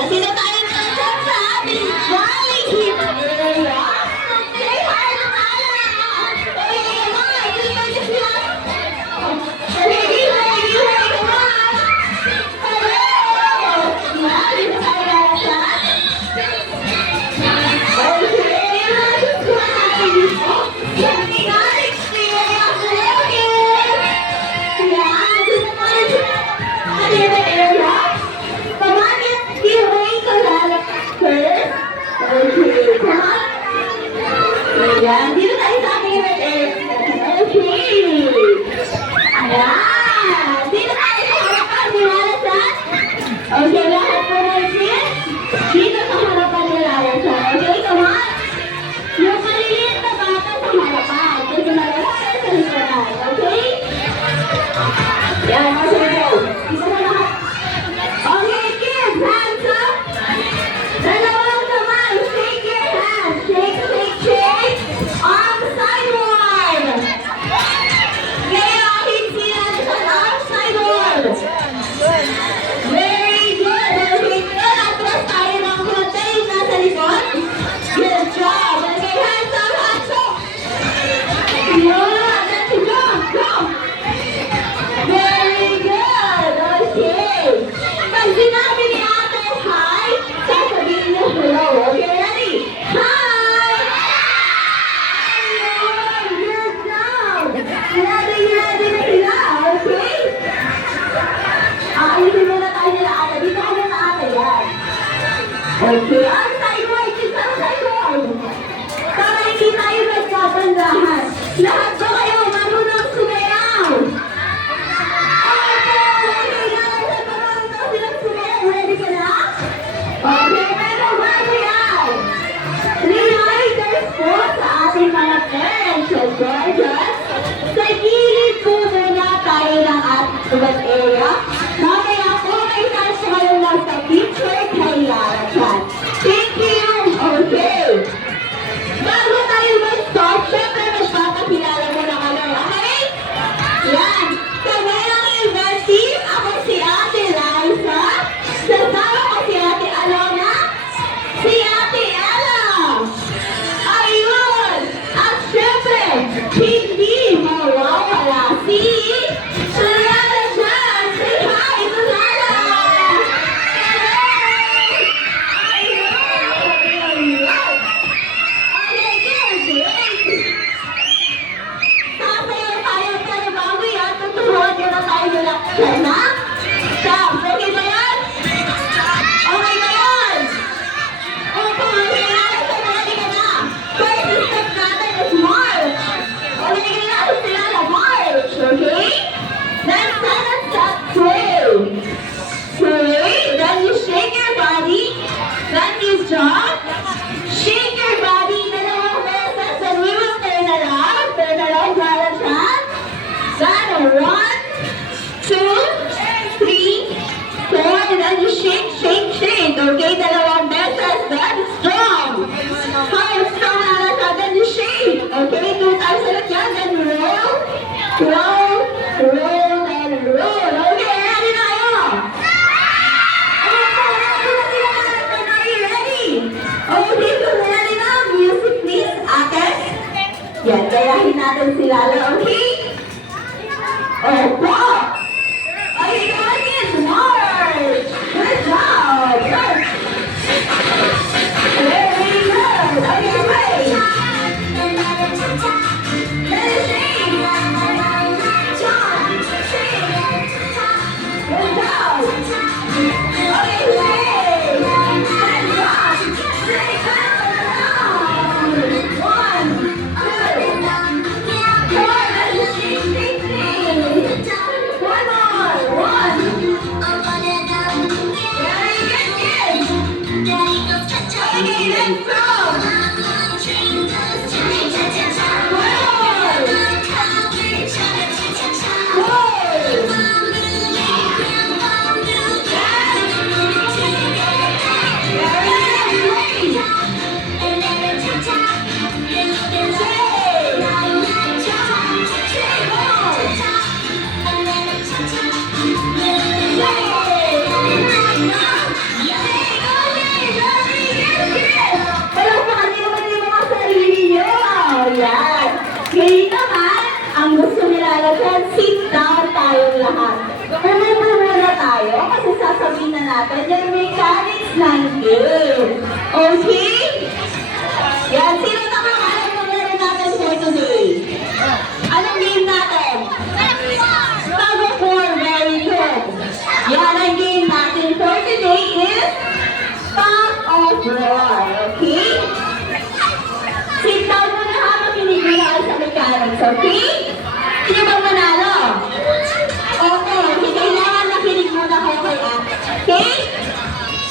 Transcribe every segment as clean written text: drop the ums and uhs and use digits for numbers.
Ayan, dito tayo naman sa ating Jolly Hip area. Say hi to Ala! Okay, come on, dito tayo sila. Ready, ready, ready, come on! Hello! Ayan, dito tayo naman sa Ayan, dito tayo sa aking okay. Ayan, dito tayo sa harapan ni Lalasan. Okay, lahat po na sis. Dito sa harapan ni Lalasan. Okay, come on. Yung maliliit na bata sa harapan. Kasi malalasan sa likuran. Okay? Yan, okay, go. Dito na lahat. Okay, kids, hands up. Dalawang kamay, shake your hands. Shake, shake, shake. On the sideboard. Gayahin sila sa sideboard. Very good. Okay, good. Atras tayo ng konti. Nasa likod. Good job. Okay, hands up, hands up. Yeah, let's go. Go. Very good. Okay. Pag sinabi ni ate hi, sasabihin niya hello. Okay, ready? Hi! Ayun, good job. Ready na sila. Okay? Ayusin muna tayo nila ate. Dito ka muna ate. Yan. Okay. Ang sideward. Ang sideward. Para hindi tayo nagkabandahan. Lahat ba kayo marunong sumayaw? Ready ka na? Okay, pero bago yan. 3 riders po sa ating mga parents. So, gorgeous. Sa gilid po muna tayo ng ating subat area. Mamaya po may chance kayo lang sa picture kay Lalasan. Thank you. Okay. Bago tayo mag-stop, syempre magpapakilala mo na kayo. Okay? Yan. Kami ang University. Ako si Ate Liza. Kasama ko si Ate Alona. Si Ate Ella. Ayun. At syempre, hindi mawawala si Lala Jan. Say hi to Lala. Ayun. Okay, kids. Wait. Sasayaw tayo pero bago yan, tuturuan nyo na tayo nila. Sana? Sam, okay ba yan? Okay ba yan? Opo, kailangan sa ready ka na. First step natin is march. Okay, kailangan sila na march. Okay? Then sana step sway. Sway, then you shake your body. Then you jump. Shake your body. Dalawang beses. Then we will turn around. Turn around, Lalasan. Then 1, 2, 3, 4. And then you shake, shake, shake. Okay, dalawang beses. Then strong. How strong, Lalasan? Then you shake. Okay, 2 times ulit yan. Then roll, roll, roll, and roll. Okay, ready na kayo? Are you ready? Okay, so ready na. Music please, ate. Yan, gayahin natin si Lala, okay? Opo! Okay, come on kids, march! Good job! Good! Very good! Okay, wait! Let it shake! Good job! Okay, shake! And drop! Shake around! 1, 2, come on, let's shake, shake, shake! One more! 1! Very good, kids! Okay, let's go! Yay! natin yung mechanics ng game. Okay? Yan, sino nakakalam ng laro natin for today? Anong game natin? Tug of War, very good. Yan, ang game natin for today is Tug of War, okay? Sit down muna ha, makinig muna kayo sa mechanics, okay? Sino bang manalo? Okay, hindi kailangan nakinig muna kayo kay ate. Okay?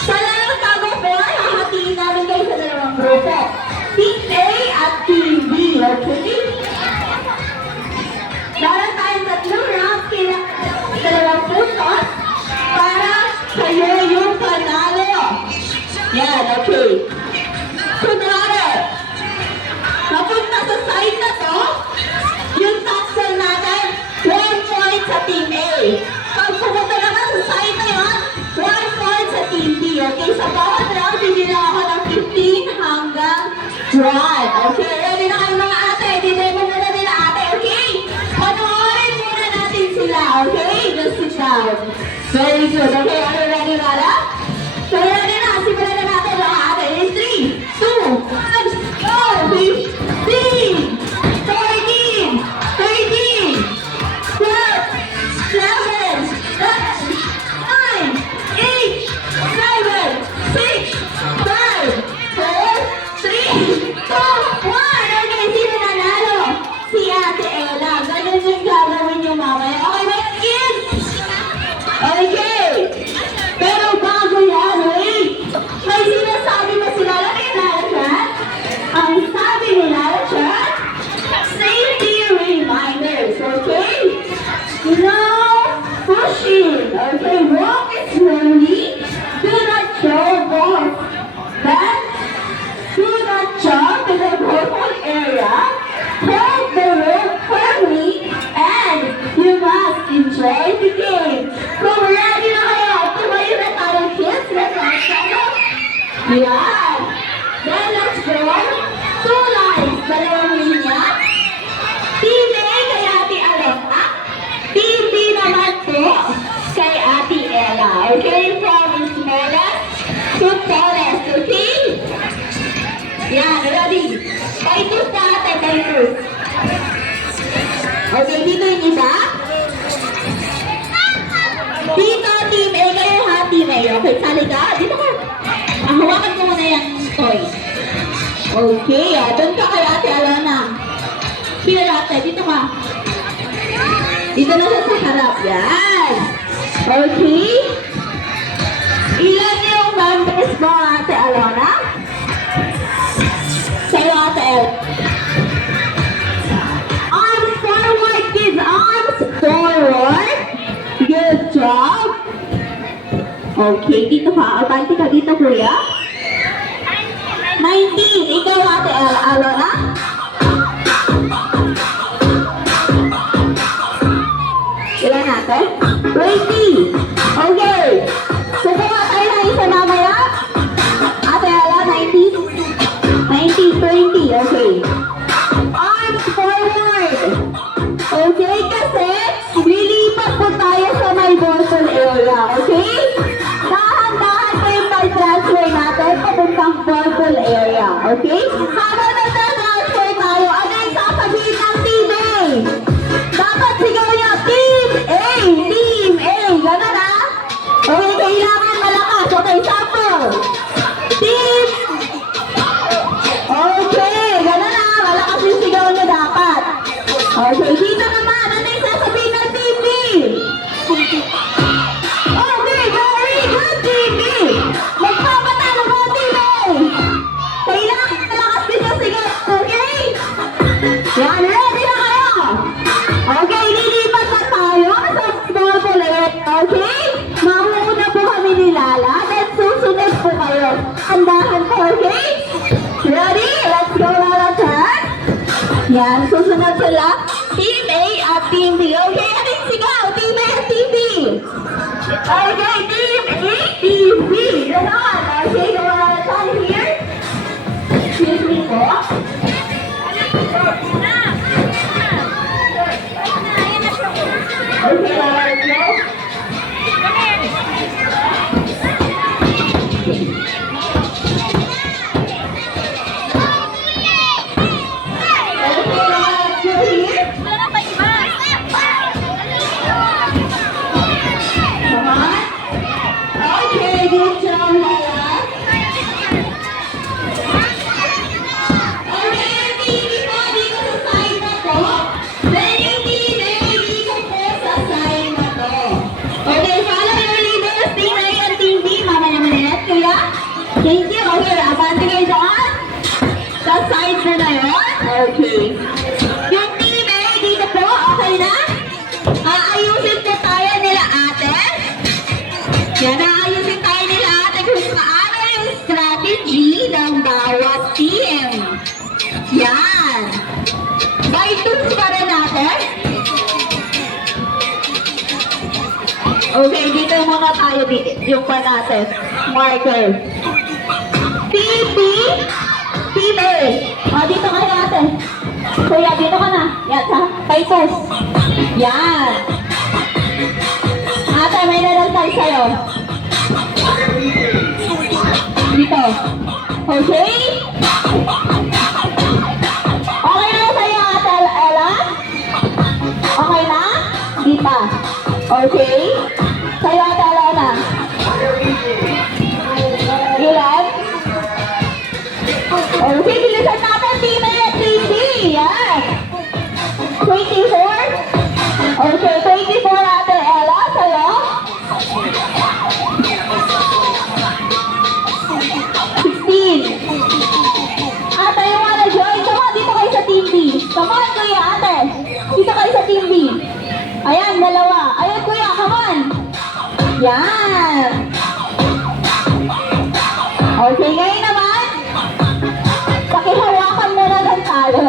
Sa laro Tug of War, hahatiin namin kayo sa dalawang grupo. Team A at Team B, okay? Meron tayong tatlong rounds, dalawang puntos para kayo yung panalo. Yan, okay. Kunwari, napunta sa side na to, yung taxel natin, 1 point sa Team A. Pag pumunta naman sa side na yun, 1 point sa Team B. Okay, sa bawat round, hindi lang ako ng 15 hanggang 1. Okay, ready na kayo mga ate? Dinemo muna nila ate, okay? Panoorin muna natin sila, okay? Just sit down. Very good. Okay, are you ready, Lala? So, ready na. Simulan na natin mga ate. In 3, 2, 1, go! 15, 14, 13, 12, 11, 9, 8, 7, 6, 5, 4, 3, 2, 1. Okay, sino nanalo? Si Ate Ella. Ganun yung gagawin niyo mamaya. Okay ba, kids? Okay. Pero bago yan, wait. May sinasabi ba sila na kinala dyan? Ang sabi nila dyan, safety reminders, okay? No pushing, okay? Walk slowly. Do not jump off. Then, do not jump in the purple area. Hold the rope firmly, and you must enjoy the game. Kung ready na kayo, tumayo na tayo, kids. Let's go. Yeah. Then let's go. 2 lines, dalawang linya. Team A kay Ate Aleta. Team B naman po kay Ate Ella. Okay, from smallest to tallest. Okay? Yan, ready? Kay Tus na ate, kay Tus. Okay, dito yung isa. Dito, Team A kayo ha, Team A. Okay, sali ka. Dito ka. Hawakan ko muna yung toy. Okay, doon ka kay Ate Alana. Sino ate? Dito ka. Dito na sa harap. Yan. Okay. Ilan yung members mo, Ate Alana? Sa'yo, Ate El. Arms forward, kids. Arms forward. Good job. Okay, dito ka. Abante ka dito, kuya. 19. Ikaw, Ate Alana? Ilan natin? 20. Okay. Subukan tayo na isa mamaya. Ate Ella, 19. 19, 20. Okay. Arms forward. Okay, kasi lilipat po tayo sa may bottom area. Okay? Dahan-dahan po yung pag-transfer natin papuntang purple area. Okay? Habang nag-transfer tayo, ano yung sasabihin ng Team A? Dapat sigaw niya, Team A! Team A! Ganun ha? Okay, kailangan malakas. Okay, sample. Team Okay, ganun ha. Malakas yung sigaw niya dapat. Okay, dito naman. Ano yung sasabihin ng Team B? Okay, very good, Team B. Magpapatalo mo, Team A. Kailangan malakas din yung sigaw. Okay? Yan, ready na kayo? Okay, lilipat na tayo sa purple area. Okay? Mauna po kami ni Lala. Then susunod po kayo. Andahan po, okay? Ready? Let's go, Lala, turn. Yan, susunod sila. Team A at Team B. Okay, anong sigaw? Team A at Team B. Okay, Team A, Team B. Ganon. Okay, go Lala, turn here. Excuse me po. Okay, Lala, let's go. Bati kayo doon? Sa side na yun? Okay. Yung team A, dito po, okay na? Aayusin po tayo nila ate. Yan, aayusin tayo nila ate kung paano yung strategy ng bawat team. Yan. By twos pa rin natin. Okay, dito muna tayo dito. Yung pa natin. Marker. Team B, Team A. O, dito kayo natin. Kuya, dito ka na. Yan, ha? By twos. Yan. Ate, may nalalagay sa'yo. Dito. Okay? Okay na sa'yo, Ate Ella? Okay na? Di pa. Okay? Sa'yo, Ate Ella na. Ilan? Okay, bilisan natin. Team A at Team B. Yan. 24? Okay, 24 Ate Ella. Sa'yo? 16. Ate, yung ano, Joy, come on, dito kayo sa Team B. Come on, Kuya, ate. Dito kayo sa Team B. Ayan, dalawa. Ayan, Kuya, come on. Yan. Okay, ngayon naman, pakihawakan mo na ng talo.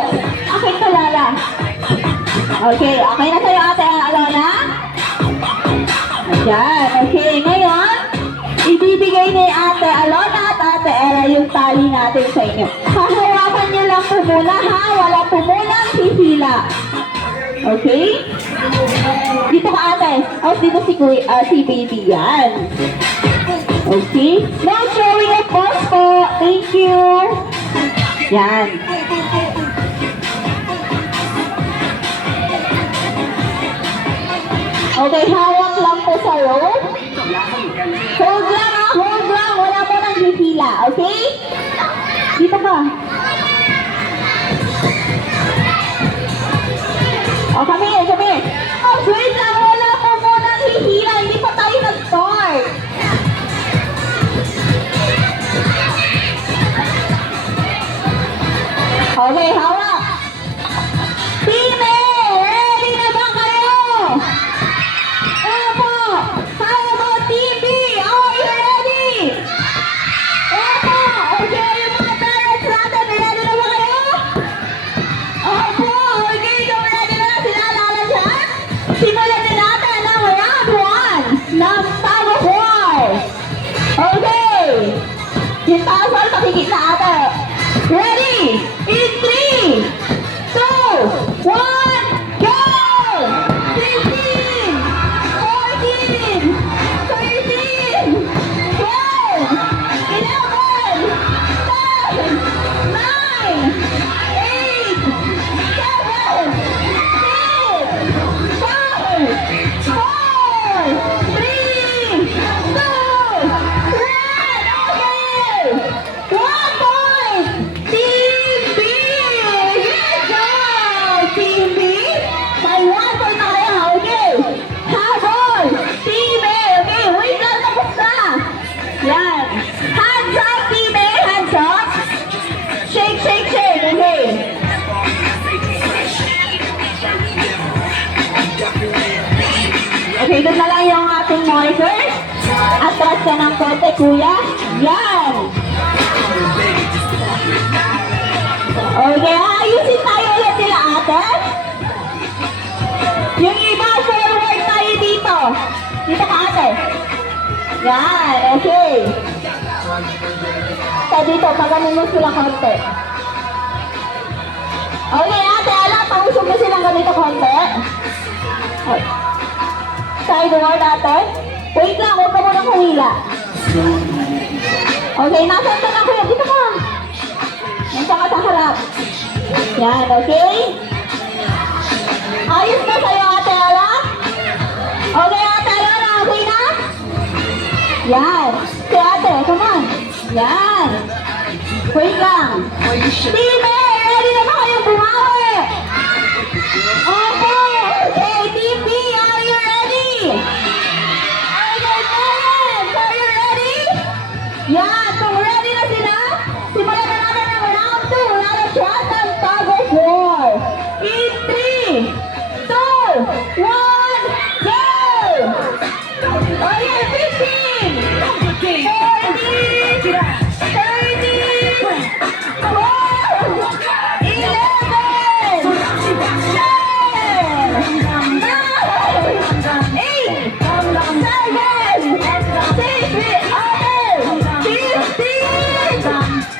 Akin kalala. Okay, okay na sa'yo, ate Alona? Ayan, okay, ngayon, ibibigay ni ate Alona at ate Ella yung tali natin sa inyo. Hahawakan niyo lang po muna ha, wala po munang sisila. Okay? Dito ka ate. O, dito si baby yan. Okay? No showing of balls po. Thank you. Yan. Okay, hawak lang po sa rope. Hold lang ha, hold lang. Wala po nang sisila. Okay? Dito ka. Oh, come here, come here. Oh, wait lang. Wala po muna hihila. Hindi pa tayo nag-start. Okay, hawak. Team A, ready na ba kayo? Opo. How about Team B? Are you ready? Opo. Okay, yung mga parents natin, ready na ba kayo? Opo. Okay, kung ready na sila, lalasan. Simulan din natin ang round 1 ng tug of war. Okay. Yung tawag, pakikita na ate. Ready? In 3, 2, 1, go! 15, 14, 13, 12, 11, 10, 9, 8, 7, 6, 5, 4, 3, 2, 1, okay! 1 point! Team B! Good job! Team B! May 1 point na kayo, okay? Habol! Team A! Okay, wait lang, tapos na! Yan! Hands up, Team A! Hands up! Shake, shake, shake! Okay! Okay, doon na lang yung ating monitors. Atras ka ng konti, kuya. Yan! Okay, ayusin tayo ulit nila ate. Yung iba, forward tayo dito. Dito ka ate. Yan, okay. So dito, paganin mo sila konti. Okay ate, alam, pausog mo silang ganito konti. Okay. Sideward ate. Wait lang, huwag ka munang humila. Okay, nasan ka na kuya? Dito ka. Nandiyan ka sa harap. Yan, okay? Ayos na sa'yo, Ate Ella? Okay, Ate Ella, okay na? Yan. Si Ate, come on. Yan. Wait lang. Team A, ready na ba kayong bumawi? Okay, okay. Team B, are you ready? Okay, parents, are you ready? Yan, kung ready na sila,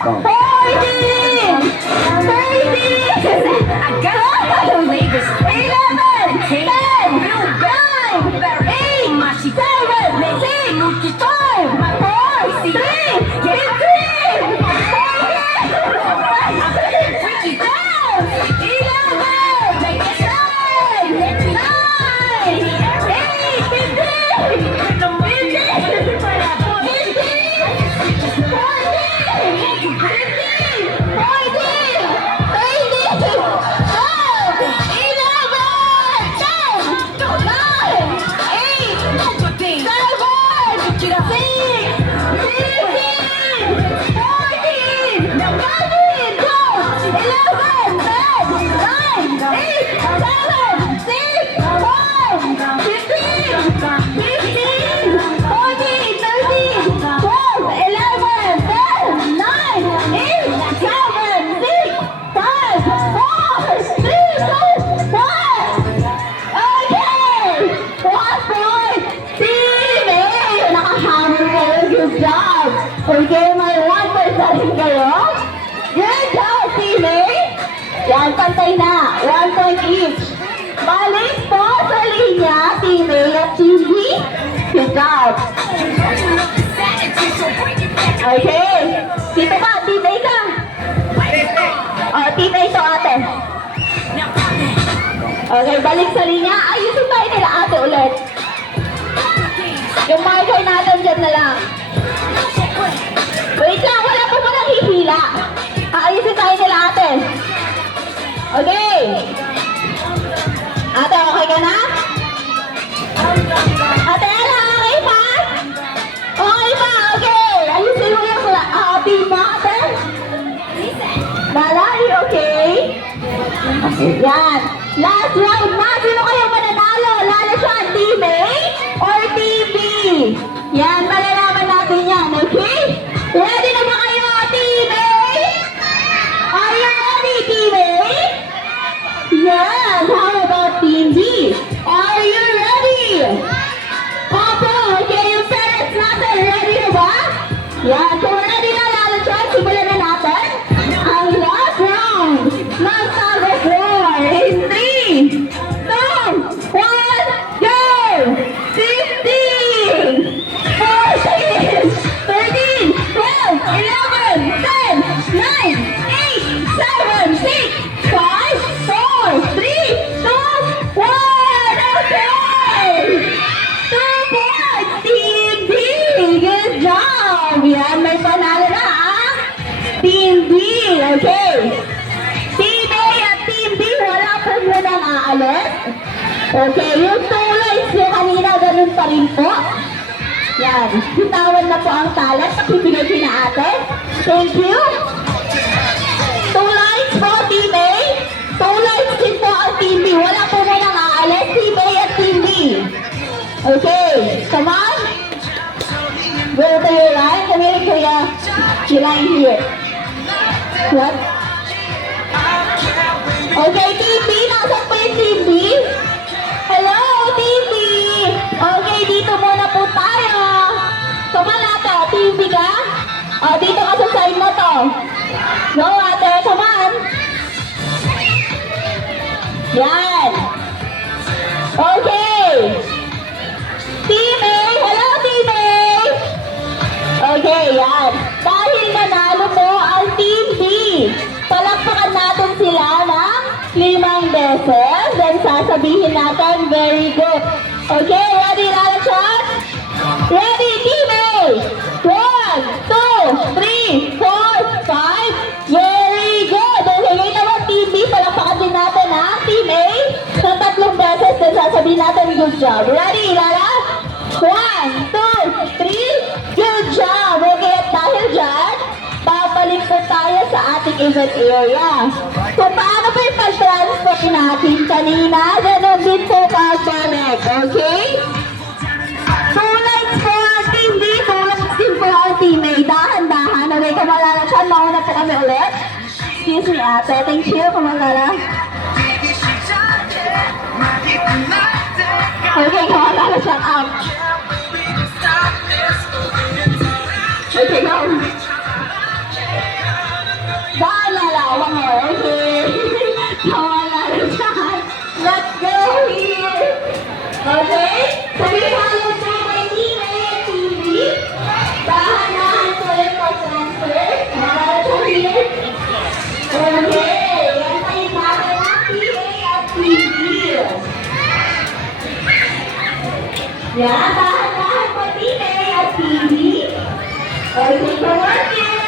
Go. 14! 13! I got the Lakers. 11! 10! 9! 8! 7! 6! 5! 4! 3! 15! Okay, may 1 point na rin kayo. Good job, teammate! Yan, pantay na. 1 point each. Balik po sa linya, teammate at team B. Good job. Okay. Dito ka, teammate ka. Teammate to ate. Okay, balik sa linya. Ayusin tayo nila ate ulit. Yung marker natin dyan na lang. Wait lang, wala po mo hihila. Aayusin tayo nila ate. Okay. Ate, okay ka na? Ate, Ella, okay pa? Okay pa, okay. Ayusin mo yung team mo, ate. Lala, you okay? Yan. Last round na. Sino kayo mananalo? Lalo siya, team A or team B? Yan, malalaman natin yan, okay? Ready na ba kayo, team A? Are you ready, team A? Yes, how about team B? Are you ready? Opo, okay, yung parents natin, ready na ba? Yan, kung ready na lalo siya, simulan na natin ang last round ng Tug of War in 3, 2, 1, go! 15! 14! 13! 12! 11! 10! 9! 8! 7! 6! 5! 4! 3! 2! 1! Okay! 2 points! Team B! Good job! Yan, may panalo na ah! Team B! Okay! Team A at Team B, wala po munang aalis. Okay, yung two lines nyo kanina, ganun pa rin po. Yan, bitawan na po ang talent na pipigay kina ate. Thank you. Two lines po, Team A. Two lines din po ang Team B. Wala po munang aalis, Team A at Team B. Okay, come on. Go to your line. Come here, Kuya. Your line here. What? Okay, Team B. Nasaan po yung Team B? Hello, Team B. Okay, dito muna po tayo. Come on, ate. Team B ka? Dito ka sa side mo to. Go, ate. Come on. Yan. Okay. Team A. Hello, Team A. Okay, yan. Dahil nanalo po ang Team B, palakpakan natin sila ng 5 beses. Then sasabihin natin, very good. Okay, ready, Lala Chan? Ready, Team A. 1, 2, 3, 4, 5. Very good. Okay, ngayon naman, Team B, palakpakan din natin ha. Team A, sa 3 beses. Then sasabihin natin, good job. Ready, Lala? 1, 2, 3. Good job. Okay, at dahil dyan, babalik po tayo sa ating event area. Kung paano po yung pag-transport natin kanina, ganoon din po pagbalik. Okay? Two lines po ang Team B, two lines din po ang Team A. Dahan-dahan. Okay, kumalala siya. Mauna po kami ulit. Excuse me, ate. Thank you, kumalala. Okay, kumalala siya. Up. Okay, go. Yan, dahan-dahan po, Tine at Phoebe. Okay, for working.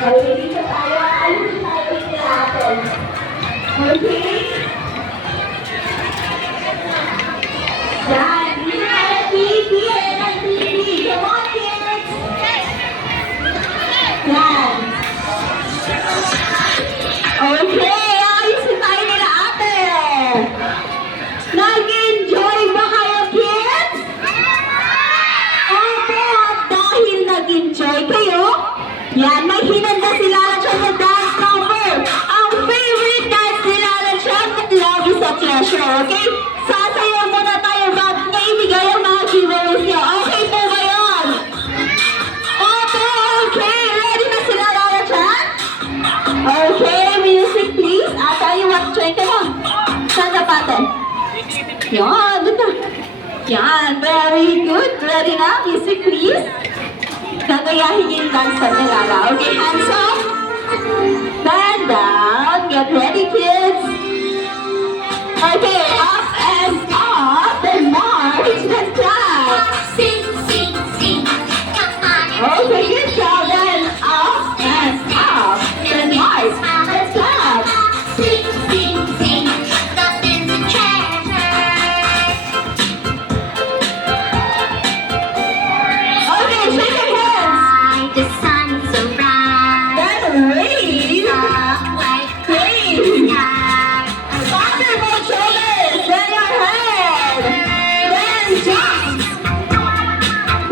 Okay, dito tayo. Ayusin tayo dito natin. Okay? Yan, dito tayo, Phoebe and Phoebe. Come on, kids. Yan. Okay, ayusin tayo nila ate. Nag-enjoy ba kayo, kids? Opo, at dahil nag-enjoy kayo, yan, may hinanda sila dyan na dance number. Ang favorite dance nila dyan, Love is a Treasure, okay? Sasayaw muna tayo bago niya ibigay ang mga giveaways niyo. Okay po ba yun? Opo, okay. Ready na sila dyan? Okay, music please. Ata yung watch-train ka lang. Saan na patin? Yan, dito. Yan, very good. Ready na? Music please. Gagayahin yung dance na nilala. Okay, hands up. Bend down. Get ready, kids. Okay, up and up. Then march. Then clap. Sing, sing, sing. Come on and Okay, good job. Then up and up. Then march. Then clap. sing, sing, sing. Love is a treasure. Okay, shake your hands. The sun's so bright. Then wave. Like Wave. sky. Father, both shoulders. Then your head. Then jump.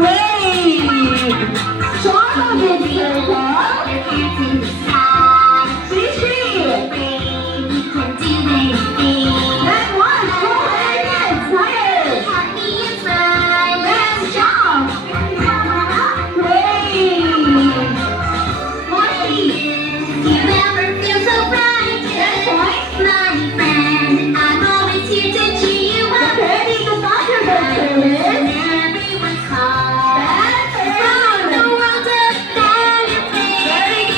Wave. Jump on the circle. Your hands in the sky. Fishy. Brave, you can do anything. Then one. Go ahead again. Higher. Happy and smile. Then jump. Wave. Mushy. You ever feel so bright? Then point. My friend, I'm always here to cheer you up. Ready to start your good service. Everyone's called. Then From the turn. world of Very fantasy.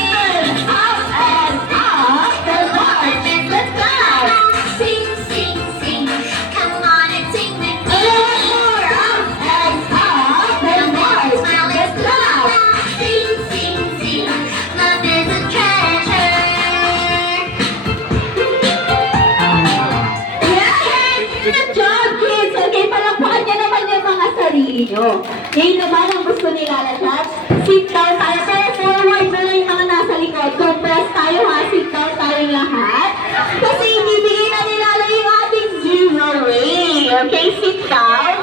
good. Up and up. Then march. Let's go. Sing, sing, sing. Come on and sing with A me. little more. Up and up. Then march. Let's go. Sing, sing, sing. Love is a treasure. Yes! Good job, kids! Okay, palakpakan niyo naman yung mga sarili niyo. Ngayon naman ang gusto nila lahat. Sit down tayo. Pero forward na lang yung mga nasa likod. Compress tayo ha. Sit down tayong lahat. Kasi ibibigay na nila yung ating giveaway. Okay, sit down.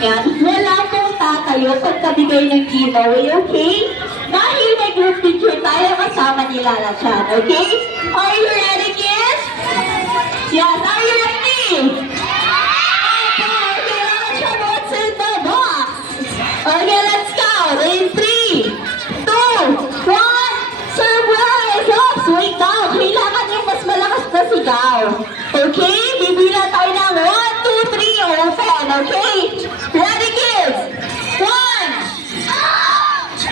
Yan. Wala pong tatayo pagkabigay ng giveaway, okay? Dahil may group picture tayo kasama nila lahat, okay? Are you ready, kids? Yes, are you ready? Okay, let's show what's in the box. Okay, let's go. In 3, 2, 1, surprise! Oops, wait down. Kailangan yung mas malakas na sigaw. Okay, bibila tayo ng 1, 2, 3, open. Okay? Ready, kids? 1,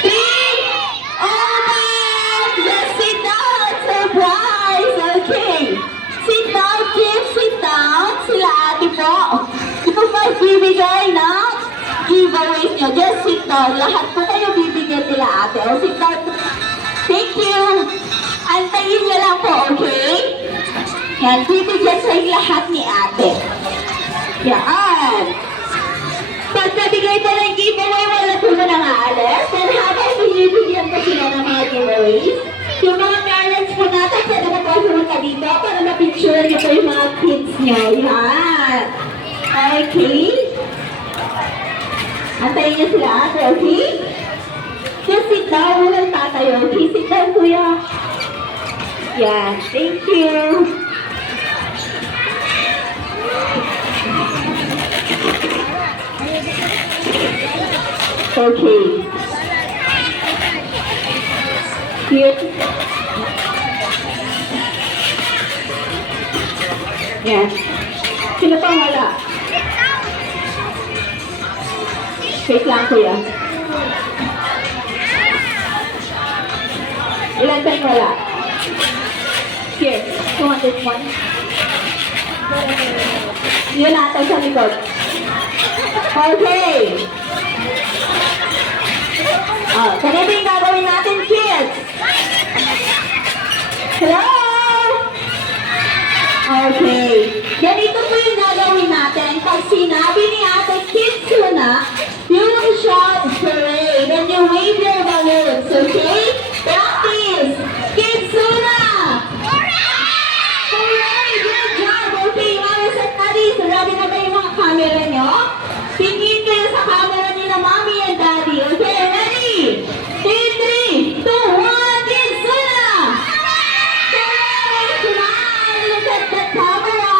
3, open! Just sit down. Surprise! Okay. Sit down, kids. Sit down. Sila ate po. Ito pa bibigay ng giveaways nyo. Just sit down. Lahat po kayo bibigyan nila ate. O, sit down. Thank you. Antayin nyo lang po, okay? Yan, bibigyan sa lahat ni ate. Yan. Pag nabigay ko ng giveaway, wala po na nang aalis. Then habang binibigyan ko sila ng mga giveaways, yung mga parents po natin, pwede na po sumunta dito para ma-picture niyo po yung mga kids niyo. Yan. Okay. Antayin niyo sila ate, okay? Just sit down, walang tatayo. Okay, sit down, kuya. Yan. Thank you. Okay. Here. Yan. Sino pang wala? Wait lang, kuya. Ilan tayong wala? Here. You want this one? Yun natin sa likod. Okay. Oh, ganito yung gagawin natin, kids. Hello? Okay. Ganito po yung gagawin natin. Pag sinabi ni Ate Kitsuna, you will shout parade and you wave your balloons, okay? Practice! Kitsuna! Hooray! Good job! Okay, mamas at daddy, sarado na ba yung mga camera nyo? Tingin kayo sa camera nila, mommy and daddy. Okay, ready? 3, 2, 1, Kitsuna! Hooray! Smile! Look at the camera!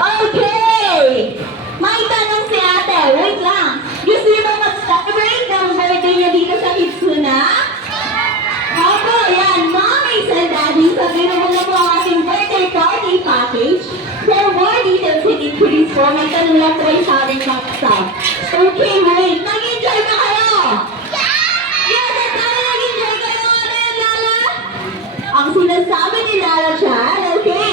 Okay! May tanong si ate. Wait lang. Gusto niyo ba mag-celebrate ng birthday niya dito sa Kitsuna? Opo, yan. Mommies and daddies, sabihin mo na po ang ating birthday party package. For more details and inquiries po, may tanong lang po yung sa aming WhatsApp. Okay, wait. Nag-enjoy na kayo? Yes, at sana nag-enjoy kayo. Ano yan, Lala? Ang sinasabi ni Lala dyan, okay,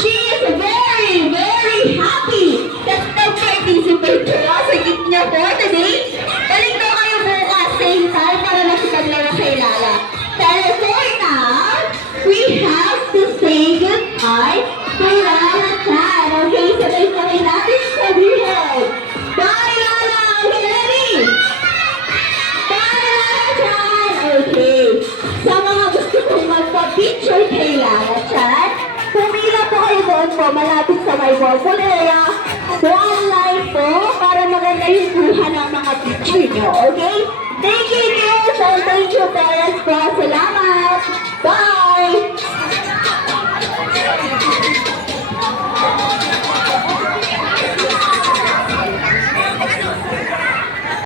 she is very, very happy that nag-participate kayo sa gift niya for today. Balik daw kayo bukas, same time, para nakipaglaro kay Lala. Pero for now, we have to say goodbye to Lala Chan. Okay, sabay-sabay natin sabihin. Bye, Lala! Okay, ready? Bye, Lala Chan! Okay. Sa mga gusto kong magpa-picture kay Lala Chan, pumila po kayo doon po, malapit sa may ballpool area. One line po, para maganda yung kuha ng mga picture nyo, okay? Thank you, kids, and thank you, parents po. Salamat! Bye!